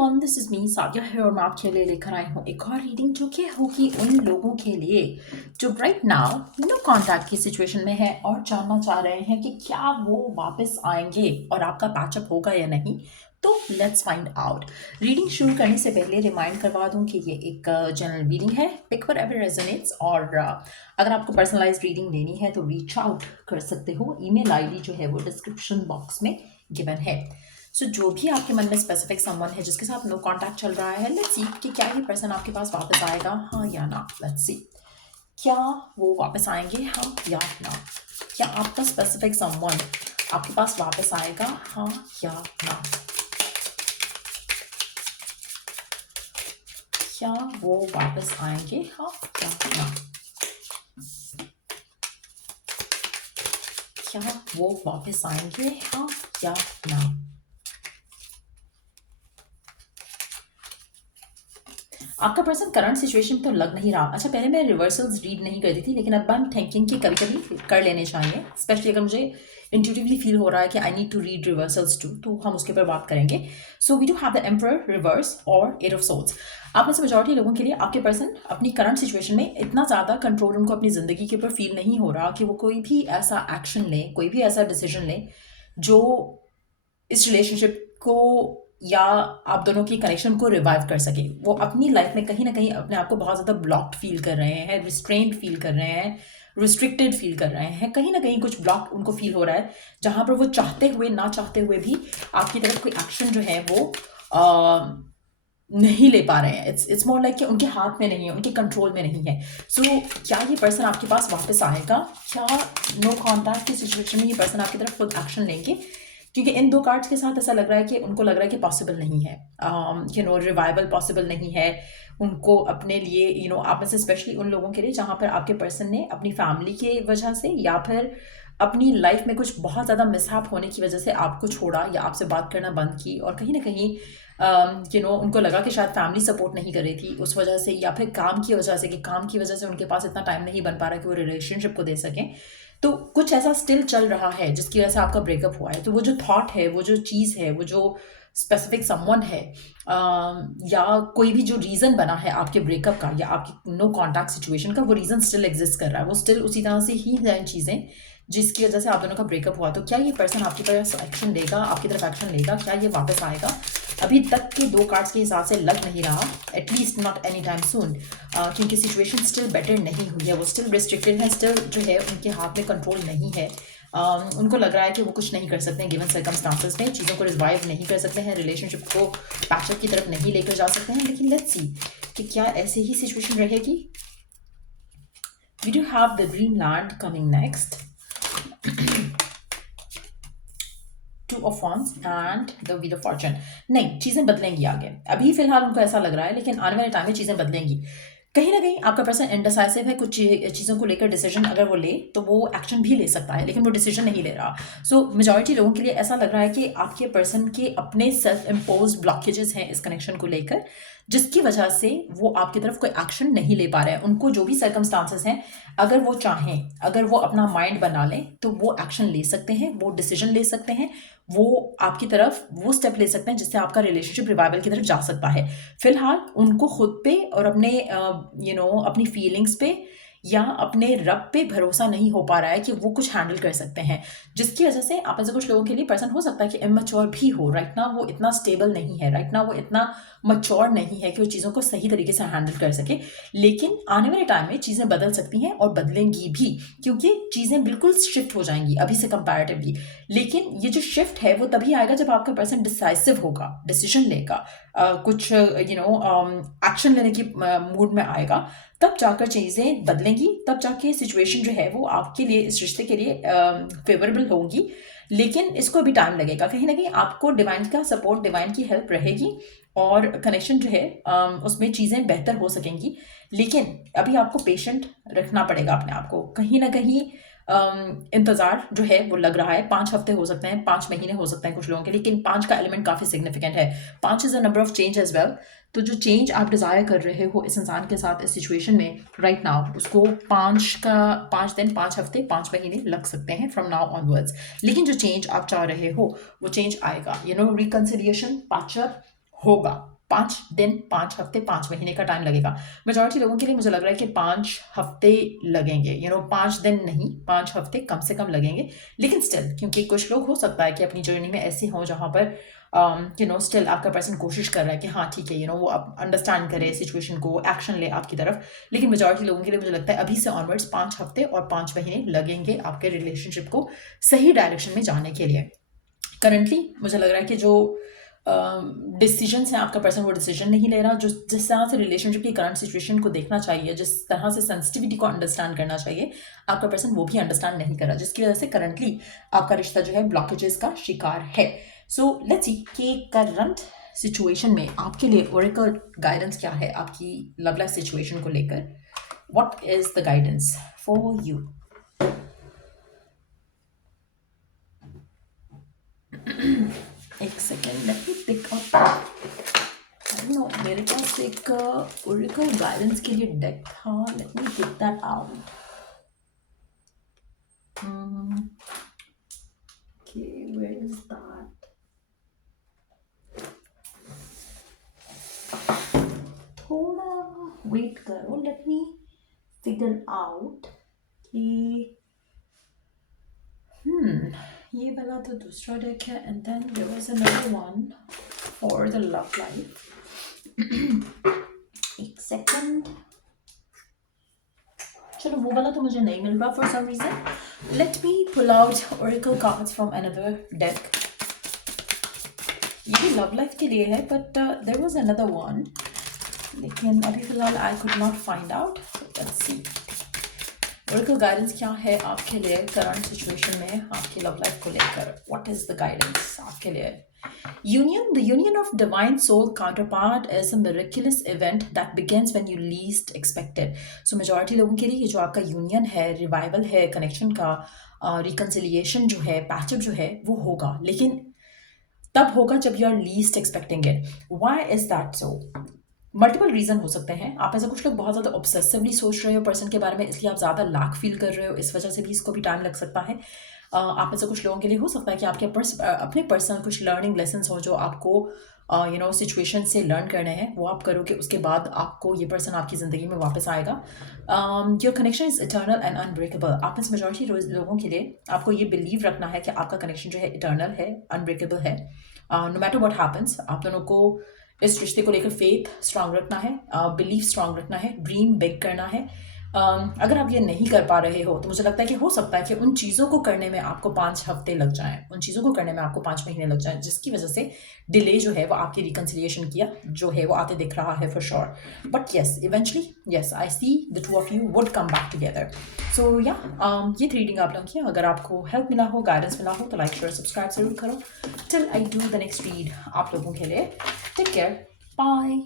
Everyone, this is me Sadia है और मैं आपके लिए लेकर आई हूँ एक और रीडिंग जो कि होगी उन लोगों के लिए जो राइट नाउ नो कांटेक्ट की सिचुएशन में है और जानना चाह रहे हैं कि क्या वो वापस आएंगे और आपका पैचअप होगा या नहीं। तो लेट्स फाइंड आउट। रीडिंग शुरू करने से पहले रिमाइंड करवा दूं कि ये एक जनरल रीडिंग है, पिक व्हाटएवर एवर रेजोनेट्स। और अगर आपको पर्सनलाइज रीडिंग लेनी है तो रीच आउट कर सकते हो। ईमेल आईडी जो है वो डिस्क्रिप्शन बॉक्स में गिवन है। सो जो भी आपके मन में स्पेसिफिक समवन है जिसके साथ नो कांटेक्ट चल रहा है, लेट्स सी कि क्या ये पर्सन आपके पास वापस आएगा, हाँ या ना। लेट्स सी क्या वो वापस आएंगे, हाँ या ना। क्या आपका स्पेसिफिक समवन आपके पास वापस आएगा, हाँ या ना। क्या वो वापस आएंगे, हाँ या ना। क्या वो वापस आएंगे, हाँ या ना। आपका पर्सन करंट सिचुएशन तो लग नहीं रहा। अच्छा, पहले मैं रिवर्सल्स रीड नहीं करती थी, लेकिन अब आई एम थिंकिंग कि कभी कभी कर लेने चाहिए, स्पेशली अगर मुझे इंट्यूटिवली फील हो रहा है कि I need to read reversals too, तो हम उसके ऊपर बात करेंगे। So we do have the emperor reverse और एट ऑफ सोल्स। आप में से मेजॉरिटी लोगों के लिए आपके पर्सन अपनी करंट सिचुएशन में इतना ज़्यादा कंट्रोल उनको अपनी ज़िंदगी के ऊपर फील नहीं हो रहा कि वो कोई भी ऐसा एक्शन लें, कोई भी ऐसा डिसीजन लें जो इस रिलेशनशिप को या आप दोनों की कनेक्शन को रिवाइव कर सके। वो अपनी लाइफ में कहीं ना कहीं अपने आप को बहुत ज़्यादा ब्लॉक्ड फील कर रहे हैं, रिस्ट्रेंड फील कर रहे हैं, रिस्ट्रिक्टेड फील कर रहे हैं। कहीं ना कहीं कुछ ब्लॉक उनको फील हो रहा है, जहाँ पर वो चाहते हुए ना चाहते हुए भी आपकी तरफ कोई एक्शन जो है वो नहीं ले पा रहे हैं। इट्स मोर लाइक कि उनके हाथ में नहीं है, उनके कंट्रोल में नहीं है। सो क्या ये पर्सन आपके पास वापस आएगा? क्या नो कॉन्टैक्ट की सिचुएशन में ये पर्सन आपकी तरफ खुद एक्शन लेंगे? क्योंकि इन दो कार्ड्स के साथ ऐसा लग रहा है कि उनको लग रहा है कि पॉसिबल नहीं है, रिवाइवल पॉसिबल नहीं है उनको अपने लिए। आप में से स्पेशली उन लोगों के लिए जहाँ पर आपके पर्सन ने अपनी फैमिली की वजह से या फिर अपनी लाइफ में कुछ बहुत ज़्यादा मिसहैप होने की वजह से आपको छोड़ा या आपसे बात करना बंद की, और कहीं ना कहीं उनको लगा कि शायद फैमिली सपोर्ट नहीं कर रही थी उस वजह से, या फिर काम की वजह से कि काम की वजह से उनके पास इतना टाइम नहीं बन पा रहा कि वो रिलेशनशिप को दे सकें। तो कुछ ऐसा स्टिल चल रहा है जिसकी वजह से आपका ब्रेकअप हुआ है। तो वो जो थॉट है, वो जो चीज़ है, वो जो स्पेसिफिक समवन है, या कोई भी जो रीज़न बना है आपके ब्रेकअप का या आपकी नो कॉन्टैक्ट सिचुएशन का, वो रीज़न स्टिल एग्जिस्ट कर रहा है। वो स्टिल उसी तरह से ही हैं चीज़ें जिसकी वजह से आप दोनों का ब्रेकअप हुआ। तो क्या ये पर्सन आपकी तरफ एक्शन लेगा, आपकी तरफ एक्शन लेगा? क्या ये वापस आएगा? अभी तक के दो कार्ड्स के हिसाब से लग नहीं रहा, at least not any time soon, क्योंकि सिचुएशन स्टिल बेटर नहीं हुई है। वो स्टिल रिस्ट्रिक्टेड है, स्टिल जो है उनके हाथ में कंट्रोल नहीं है। उनको लग रहा है कि वो कुछ नहीं कर सकते हैं गिवन सर्कमस्टांसेस में, चीज़ों को रिवाइव नहीं कर सकते हैं, रिलेशनशिप को पैचअप की तरफ नहीं लेकर जा सकते हैं। लेकिन लेट्स सी कि क्या ऐसे ही सिचुएशन रहेगी। We do have the dream land coming next, two of wands and the wheel of fortune. नहीं, चीज़ें बदलेंगी आगे। अभी फिलहाल उनको ऐसा लग रहा है, लेकिन आने वाले टाइम में चीज़ें बदलेंगी। कहीं ना कहीं आपका पर्सन इनडिसाइसिव है, कुछ चीज़ों को लेकर डिसीजन अगर वो ले तो वो एक्शन भी ले सकता है, लेकिन वो डिसीजन नहीं ले रहा। सो मेजॉरिटी लोगों के लिए ऐसा लग रहा है कि आपके पर्सन के अपने सेल्फ इम्पोज ब्लॉकेजेस हैं इस कनेक्शन को लेकर, जिसकी वजह से वो आपकी तरफ कोई एक्शन नहीं ले पा रहे हैं। उनको जो भी सर्कमस्टांसेस हैं, अगर वो चाहें, अगर वो अपना माइंड बना लें तो वो एक्शन ले सकते हैं, वो डिसीजन ले सकते हैं, वो आपकी तरफ वो स्टेप ले सकते हैं जिससे आपका रिलेशनशिप रिवाइवल की तरफ जा सकता है। फिलहाल उनको खुद पे और अपने अपनी फीलिंग्स पे या अपने रब पे भरोसा नहीं हो पा रहा है कि वो कुछ हैंडल कर सकते हैं, जिसकी वजह से आप ऐसे कुछ लोगों के लिए पर्सन हो सकता है कि इमेच्योर भी हो। राइट ना वो इतना स्टेबल नहीं है, राइट ना वो इतना मच्योर नहीं है कि वो चीज़ों को सही तरीके से हैंडल कर सके। लेकिन आने वाले टाइम में चीज़ें बदल सकती हैं और बदलेंगी भी, क्योंकि चीज़ें बिल्कुल शिफ्ट हो जाएंगी अभी से कंपैरेटिवली। लेकिन ये जो शिफ्ट है वो तभी आएगा जब आपका पर्सन डिसाइसिव होगा, डिसीजन लेगा, कुछ एक्शन लेने की मूड में आएगा, तब जाकर चीज़ें बदलेंगी, तब जाके सिचुएशन जो है वो आपके लिए, इस रिश्ते के लिए फेवरेबल होगी। लेकिन इसको अभी टाइम लगेगा। कहीं ना कहीं आपको डिवाइन का सपोर्ट, डिवाइन की हेल्प रहेगी और कनेक्शन जो है उसमें चीज़ें बेहतर हो सकेंगी। लेकिन अभी आपको पेशेंट रखना पड़ेगा अपने आप को। कहीं ना कहीं इंतज़ार जो है वो लग रहा है। 5 हफ्ते हो सकते हैं, 5 महीने हो सकते हैं कुछ लोगों के, लेकिन 5 का एलिमेंट काफ़ी सिग्निफिकेंट है। 5 is a number of change as well. तो जो चेंज आप डिज़ायर कर रहे हो इस इंसान के साथ इस सिचुएशन में राइट नाउ, उसको 5 दिन, 5 हफ्ते, 5 महीने लग सकते हैं फ्रॉम नाउ ऑनवर्ड्स। लेकिन जो चेंज आप चाह रहे हो वो चेंज आएगा। रिकंसिलिएशन, पैचअप होगा। 5 दिन, 5 हफ्ते, 5 महीने का टाइम लगेगा। मेजॉरिटी लोगों के लिए मुझे लग रहा है कि 5 हफ्ते लगेंगे, 5 दिन नहीं, 5 हफ्ते कम से कम लगेंगे। लेकिन स्टिल, क्योंकि कुछ लोग हो सकता है कि अपनी जर्नी में ऐसे हों जहाँ पर स्टिल आपका पर्सन कोशिश कर रहा है कि हाँ ठीक है, वो आप अंडरस्टैंड करे सिचुएशन को, एक्शन ले आपकी तरफ। लेकिन मेजॉरिटी लोगों के लिए मुझे लगता है अभी से ऑनवर्ड्स 5 हफ्ते और 5 महीने लगेंगे आपके रिलेशनशिप को सही डायरेक्शन में जाने के लिए। करंटली मुझे लग रहा है कि जो डिसीजन है आपका पर्सन, वो डिसीजन नहीं ले रहा। जो जिस तरह से रिलेशनशिप की करंट सिचुएशन को देखना चाहिए, जिस तरह से सेंसिटिविटी को अंडरस्टैंड करना चाहिए, आपका पर्सन वो भी अंडरस्टैंड नहीं कर रहा, जिसकी वजह से करंटली आपका रिश्ता जो है ब्लॉकेजेस का शिकार है। सो लेट्स सी कि करंट सिचुएशन में आपके लिए ओरेकल गाइडेंस क्या है आपकी लव लाइफ सिचुएशन को लेकर। What is the guidance for you? एक second, let me pick up. No, मेरे पास एक ओरेकल गाइडेंस के लिए डेक था, let me pick that out. Okay, where is that? थोड़ा वेट करो, लेट मी फिगर आउट कि ये वाला तो दूसरा डेक है, and then there was another one for the love life. एक सेकंड, चलो वो वाला तो मुझे नहीं मिल रहा for some reason. Let me pull out oracle cards from another deck. ये भी लव लाइफ के लिए है, but there was another one, लेकिन अभी फिलहाल I could not find out. Let's see oracle guidance क्या है आपके लिए करंट सिचुएशन में आपकी लव लाइफ को लेकर। व्हाट इज द गाइडेंस आपके लिए? Union, the union of divine soul counterpart is a miraculous event that begins when you least expected. So majority लोगों के लिए ये जो आपका यूनियन है, रिवाइवल है कनेक्शन का, रिकन्सिलिएशन जो है, पैचअप जो है, वो होगा, लेकिन तब होगा जब you are least expecting it. Why is that so? Multiple reason हो सकते हैं। आप ऐसा कुछ लोग बहुत ज़्यादा ऑब्सेसिवली सोच रहे हो पर्सन के बारे में, इसलिए आप ज़्यादा लाख फील कर रहे हो, इस वजह से भी इसको भी टाइम लग सकता है। आप में से कुछ लोगों के लिए हो सकता है कि आपके अपने पर्सनल कुछ लर्निंग लेसन्स हो जो आपको सिचुएशन से लर्न करने हैं, वो आप करोगे, उसके बाद आपको ये पर्सन आपकी ज़िंदगी में वापस आएगा। Your connection is eternal and unbreakable. आप में से मेजॉरिटी लोगों के लिए आपको ये बिलीव रखना है कि आपका कनेक्शन जो है इटर्नल है, अनब्रेकेबल है। नो मैटर व्हाट हैपन्स, आप दोनों को इस रिश्ते को लेकर फेथ स्ट्रांग रखना है, बिलीव स्ट्रांग रखना है, ड्रीम बिग करना है। अगर आप ये नहीं कर पा रहे हो तो मुझे लगता है कि हो सकता है कि उन चीज़ों को करने में आपको 5 हफ्ते लग जाएं, उन चीज़ों को करने में आपको 5 महीने लग जाएं, जिसकी वजह से डिले जो है वो आपकी रिकन्सिलिएशन किया जो है वो आते दिख रहा है for sure. But yes, eventually yes, I see the two of you would come back together. So या ये थ्री रीडिंग आप लोगों की, अगर आपको हेल्प मिला हो, गाइडेंस मिला हो, तो लाइक शेयर सब्सक्राइब जरूर करो। Till I do the next read आप लोगों के लिए, टेक केयर, बाय।